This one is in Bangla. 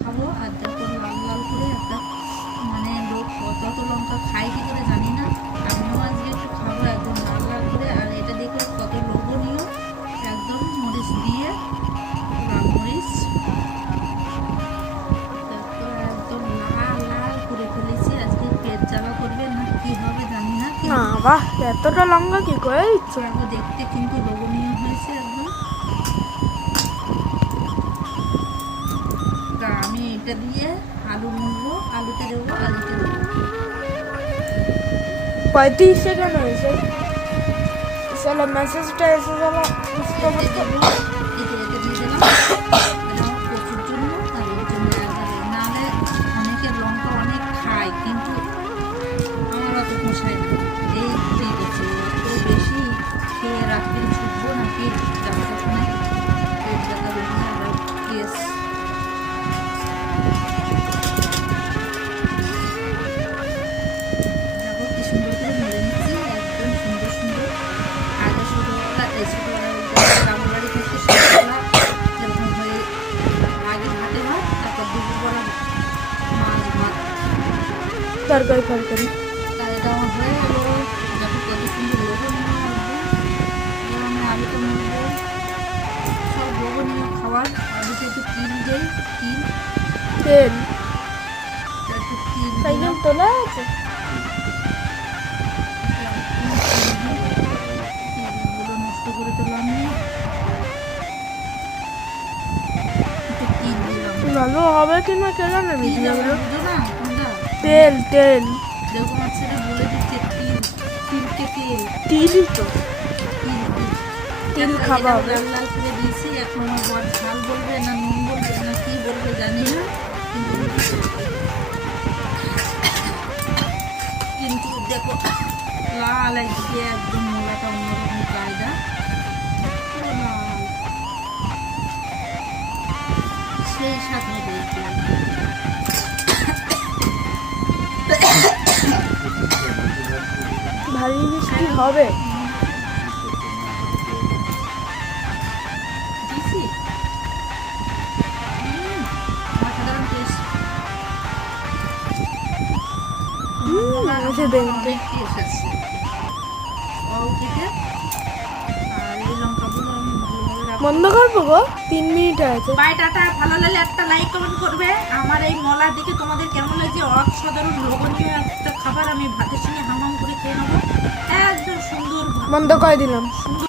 খাবো। আর দেখো লাল লাল করে একটা মানে লোক কত লঙ্কা খাই কি করে জানি না, আমিও আজকে একটু খাবো একদম লাল লাল করে। আর এটা দেখে কত লোভনীয়, একদম মরিচ দিয়ে লাল মরিচ দেখো একদম লাল লাল করে ফেলেছি। আজকে পেট জ্বালা করবে না কি হবে জানি না, না বাহ, এতটা লঙ্কা কি করে দিচ্ছে? কিন্তু দেখতে কিন্তু লোভনীয় হয়েছে একদম। তা আমি এটা দিয়ে আলু মুড়বো, আলুতে দেবো, আলুতে দেবো 35 সেকেন্ড হয়েছে। চলো মেসেজটা এসে গেল। এতে দেবো, এতে দিয়ে দিলাম প্রচুর জন্য। আর এর জন্য নাহলে অনেকে লঙ্কা অনেক খায় কিন্তু আমার অত পোষায় না। এই ঠিক আছে, এত বেশি খেয়ে রাত্রে ছুটবো নাকি যাওয়ার সময় পেট ব্যথা বেশি আবার কেস। দেখো কি সুন্দর করে মেরে নিচ্ছি, একদম সুন্দর সুন্দর। আগে ছোটোবেলা এই ছোটোবেলা গ্রামের বাড়ি থেকে ছোটোবেলা যেরকম হয়ে আগে ভাতে ভাত, তারপর দুপুরবেলা মাছ ভাত, তরকারি ফরকারি। তার এটা আমার হয়ে গেলো। দেখো কত সুন্দর লোভনীয় একদম। এবার আমি আলুটা নেবো, সব লোভনীয় খাবার। আলুতে একটু তিল দেই, তিল তেল একটু তিল সাইকেল দিলাম, তোলা আছে। তিলগুলো নষ্ট করে দিলাম না, একটু তিল দিলাম। ভালো হবে কিনা কে জানে তিল ভিডিওগুলো। বুঝো না কোনটা? তেল তেল দেখো আমার ছেলে বলে দিচ্ছে তিল, তিলকে তেল, তিলই তো। তিল তিল এটা খাওয়া হবে। লাল লাল করে দিয়েছি। এখন আমার বর ঝাল বলবে না নুন বলবে না কি বলবে জানি না, কিন্তু দেখো লাল একদিকে একদম মোলাটা অন্যরকম কায়দা, পুরো লাল, সেই সাথে দিয়েছি। ভারী বৃষ্টি হবে। দিছি অসাধারণ টেস্ট, এসে দেখতে অনেক টেস্ট আছে থেকে। আর এই লঙ্কাগুলো আমি ভালোভাবে রাখবো। বন্ধ করবো গো, 3 মিনিট আছে। বাই টাটা। ভালো লাগলে একটা লাইক কমেন্ট করবে। আমার এই মলার দিকে তোমাদের কেমন লাগছে? অসাধারণ লোভনীয় একটা খাবার, আমি ভাতের সঙ্গে হামাম করে খেয়ে নেবো, একদম সুন্দর বন্ধ করে দিলাম। সুন্দর।